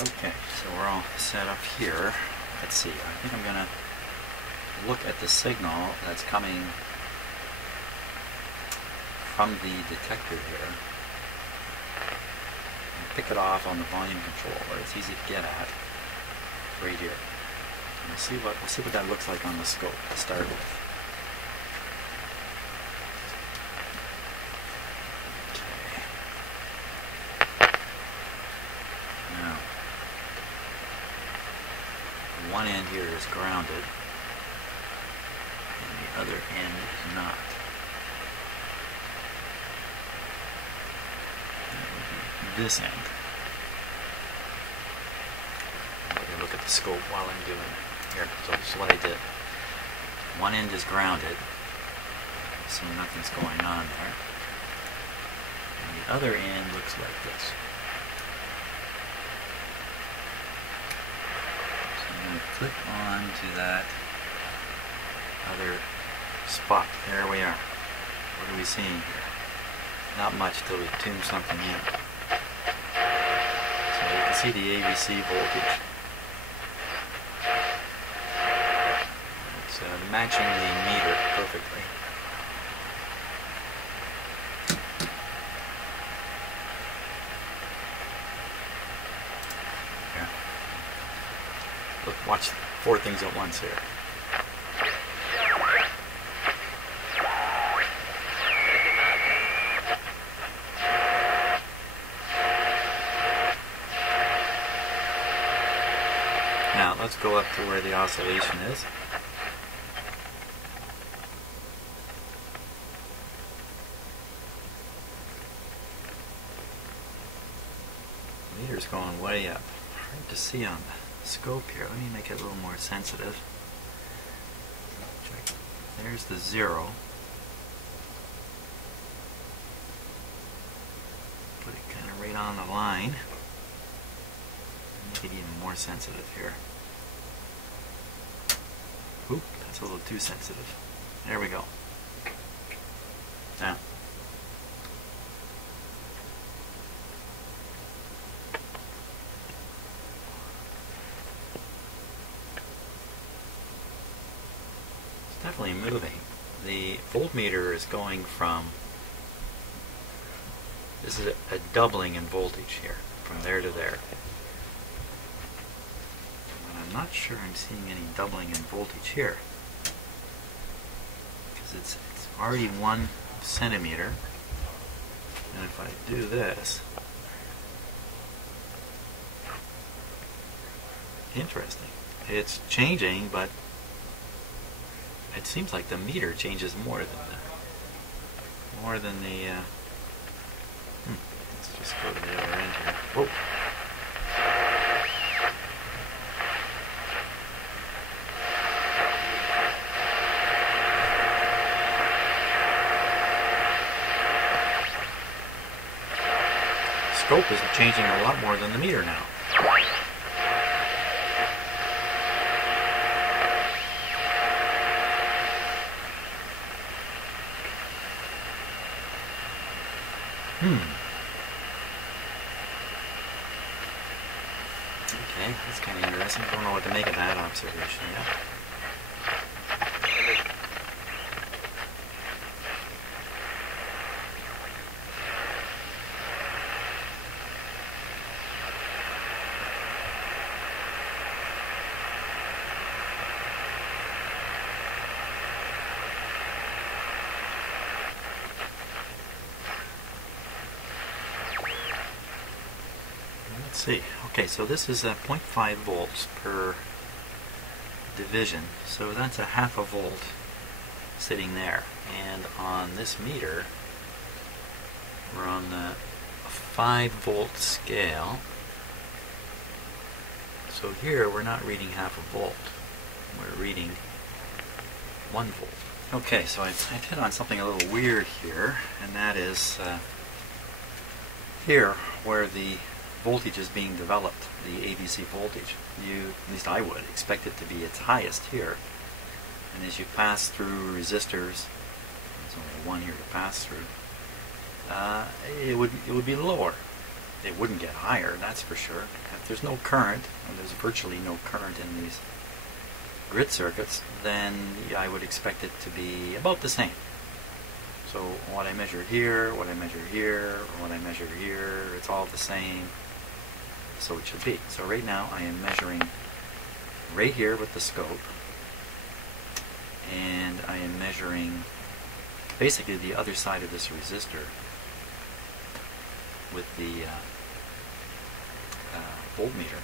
Okay, so we're all set up here. Let's see, I think I'm going to look at the signal that's coming from the detector here and pick it off on the volume controller. It's easy to get at right here. And we'll see what that looks like on the scope to start with. One end here is grounded and the other end is not. That would be this end. I'm going to look at the scope while I'm doing it. Here, so this is what I did. One end is grounded, so nothing's going on there. And the other end looks like this. Click on to that other spot. There we are. What are we seeing here? Not much till we tune something in. So you can see the AVC voltage. It's matching the meter perfectly. Watch 4 things at once here. Now let's go up to where the oscillation is. The meter's going way up. Hard to see on the scope here. Let me make it a little more sensitive. Check. There's the 0. Put it kind of right on the line. Make it even more sensitive here. Oop, that's a little too sensitive. There we go. Now. Definitely moving. The voltmeter is going from, this is a doubling in voltage here, from there to there. But I'm not sure I'm seeing any doubling in voltage here, because it's already 1 centimeter, and if I do this, interesting, it's changing, but it seems like the meter changes more than the let's just go to the other end here. Whoa. Scope is changing a lot more than the meter now. Okay, that's kind of interesting. Don't know what to make of that observation yet. Let's see. Okay, so this is 0.5 volts per division, so that's a half a volt sitting there. And on this meter, we're on the 5 volt scale. So here we're not reading half a volt, we're reading 1 volt. Okay, so I've hit on something a little weird here, and that is here where the voltage is being developed, the AVC voltage. At least I would expect it to be its highest here. And as you pass through resistors, there's only one here to pass through, it would be lower. it wouldn't get higher, that's for sure. If there's no current, and there's virtually no current in these grid circuits, then I would expect it to be about the same. So what I measure here, what I measure here, or what I measure here, it's all the same. So it should be. So right now I am measuring right here with the scope, and I am measuring basically the other side of this resistor with the voltmeter.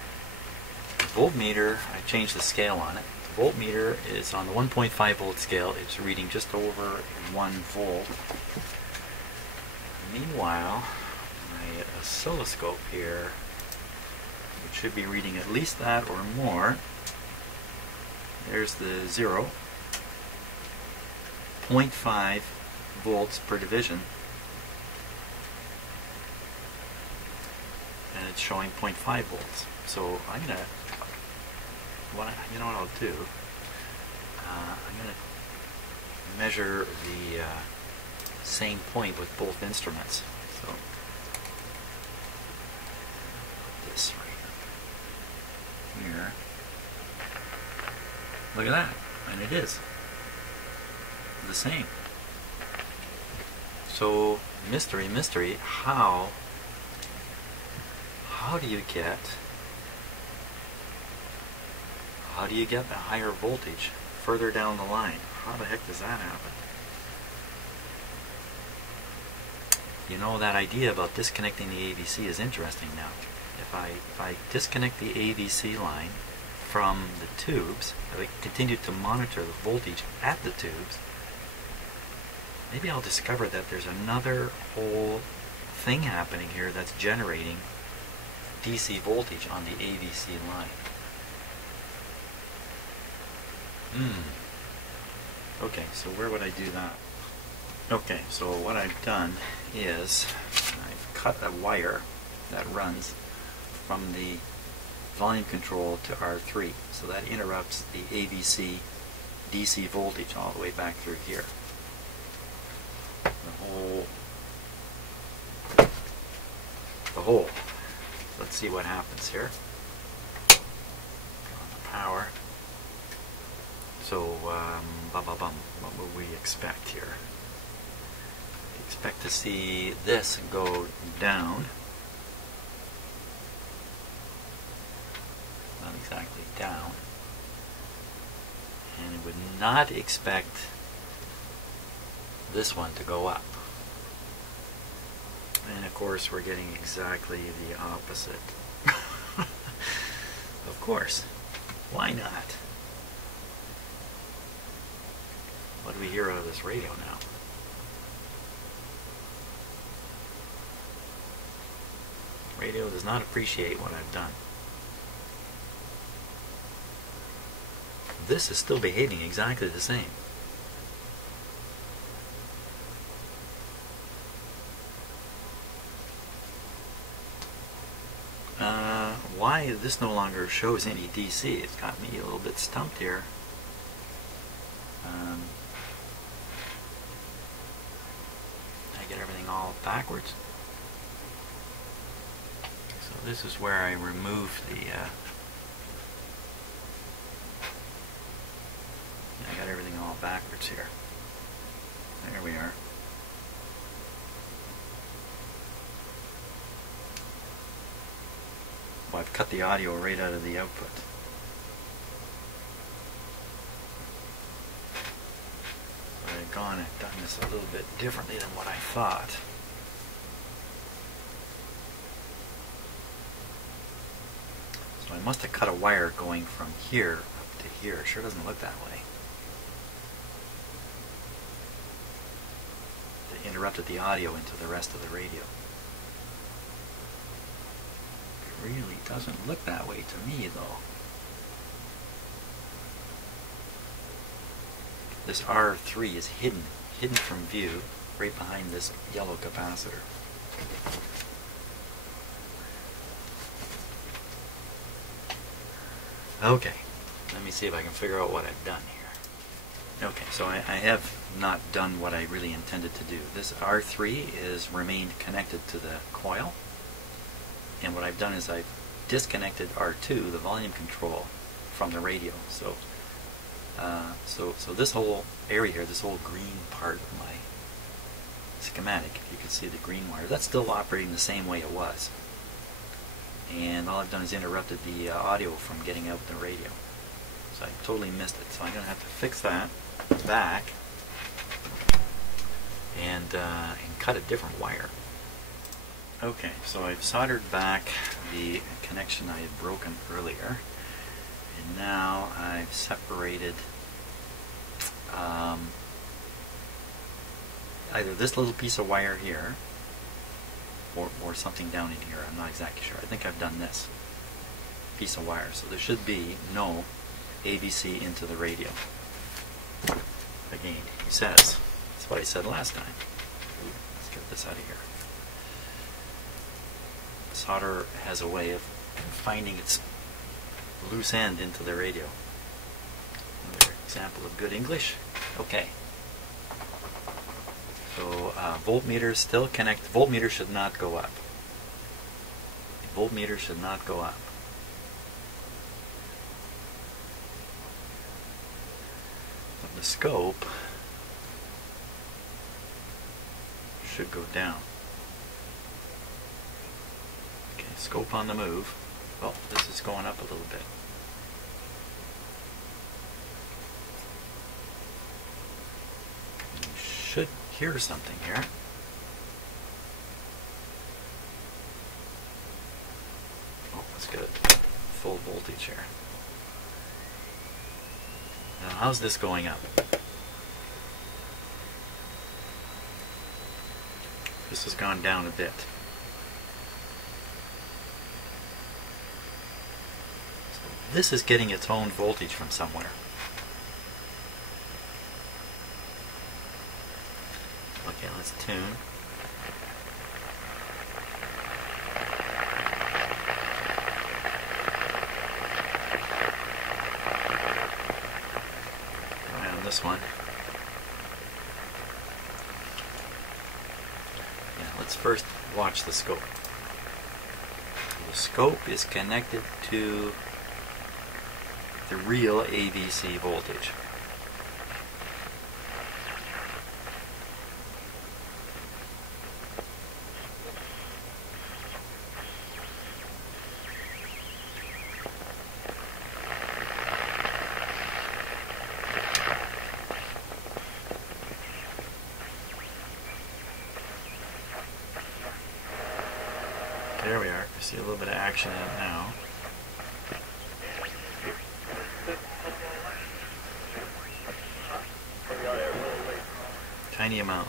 The voltmeter, I changed the scale on it. The voltmeter is on the 1.5 volt scale. It's reading just over 1 volt. Meanwhile, my oscilloscope here, it should be reading at least that or more. There's the 0.5 volts per division, and it's showing 0.5 volts. So I'm gonna, you know what I'll do? I'm gonna measure the same point with both instruments. So this right here. Look at that, and it is the same. So mystery, how do you get a higher voltage further down the line? How the heck does that happen? You know, that idea about disconnecting the AVC is interesting now. If I disconnect the AVC line from the tubes, if I continue to monitor the voltage at the tubes, maybe I'll discover that there's another whole thing happening here that's generating DC voltage on the AVC line. Okay, so where would I do that? Okay, so what I've done is I've cut a wire that runs from the volume control to R3, so that interrupts the AVC DC voltage all the way back through here. The whole. Let's see what happens here. On the power. So, what would we expect here? We expect to see this go down. Not exactly down. And would not expect this one to go up. And of course we're getting exactly the opposite. Of course. Why not? What do we hear out of this radio now? Radio does not appreciate what I've done. This is still behaving exactly the same. Why this no longer shows any DC? It's got me a little bit stumped here. I get everything all backwards. So this is where I remove the I got everything all backwards here. There we are. Well, I've cut the audio right out of the output. So I've gone and done this a little bit differently than what I thought. So I must have cut a wire going from here up to here. It sure doesn't look that way. They interrupted the audio into the rest of the radio. Really doesn't look that way to me, though. This R3 is hidden from view right behind this yellow capacitor. Okay, let me see if I can figure out what I've done here. Okay, so I have not done what I really intended to do. This R3 is remained connected to the coil. And what I've done is I've disconnected R2, the volume control, from the radio. So this whole area here, this whole green part of my schematic, if you can see the green wire, that's still operating the same way it was. And all I've done is interrupted the audio from getting out the radio. So I totally missed it. So I'm going to have to fix that back and cut a different wire. Okay, so I've soldered back the connection I had broken earlier, and now I've separated either this little piece of wire here or something down in here. I'm not exactly sure. I think I've done this piece of wire, so there should be no AVC into the radio. Again, he says, that's what I said last time. Let's get this out of here. Solder has a way of finding its loose end into the radio. Another example of good English. Okay. So voltmeters still connect. Voltmeter should not go up. Voltmeter should not go up. But the scope should go down. Okay, scope on the move. Well, this is going up a little bit. You should hear something here. Oh, let's get it full voltage here. Now, how's this going up? This has gone down a bit. So this is getting its own voltage from somewhere. Okay, let's tune. And this one. Yeah, let's first watch the scope. The scope is connected to the real AVC voltage. There we are. You see a little bit of action in it now. Tiny amount.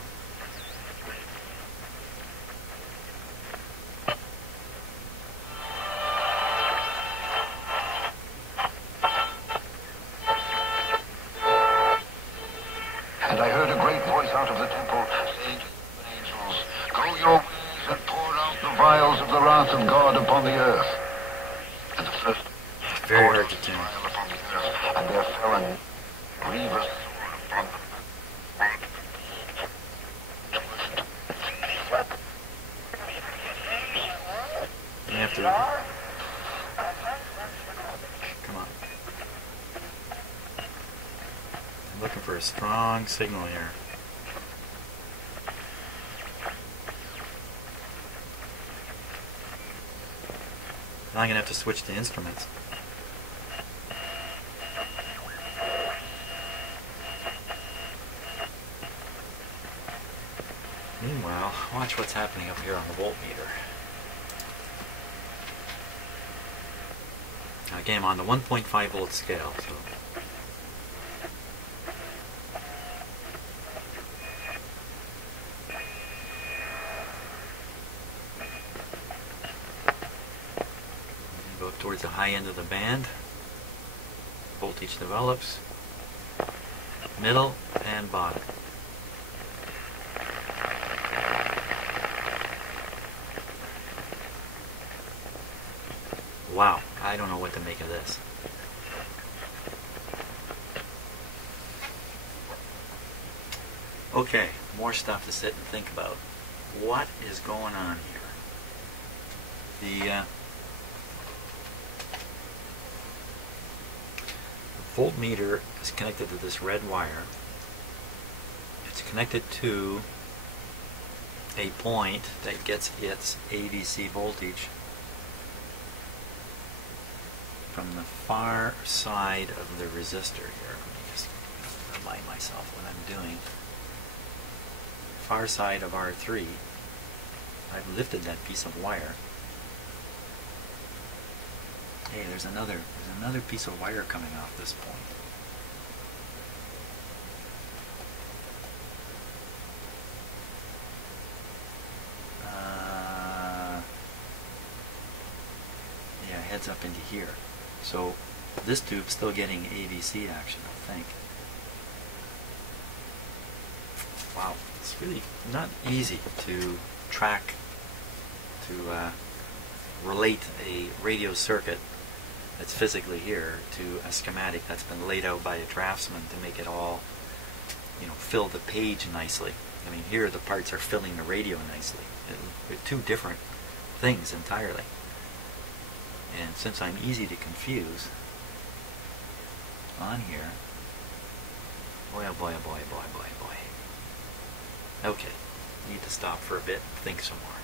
And I heard a great voice out of the temple saying to the angels, "Go your ways and pour out the vials of the wrath of God upon the earth." And the first Very hard to tune. vial upon the earth, and there fell a grievous sword upon them. You have to. Come on. I'm looking for a strong signal here. Now I'm going to have to switch to instruments. Meanwhile, watch what's happening up here on the voltmeter. Again, I'm on the 1.5 volt scale. So go towards the high end of the band. Voltage develops. Middle and bottom. Wow, I don't know what to make of this. Okay, more stuff to sit and think about. What is going on here? The voltmeter is connected to this red wire. It's connected to a point that gets its AVC voltage from the far side of the resistor here. Let me just remind myself what I'm doing. Far side of R3. I've lifted that piece of wire. Hey, there's another piece of wire coming off this point. Yeah, heads up into here. So this tube's still getting AVC action, I think. Wow, it's really not easy to track, to relate a radio circuit that's physically here to a schematic that's been laid out by a draftsman to make it all, fill the page nicely. I mean, here the parts are filling the radio nicely. They're two different things entirely. And since I'm easy to confuse on here, boy, oh boy, oh boy, oh boy, oh boy, oh boy. Okay, need to stop for a bit and think some more.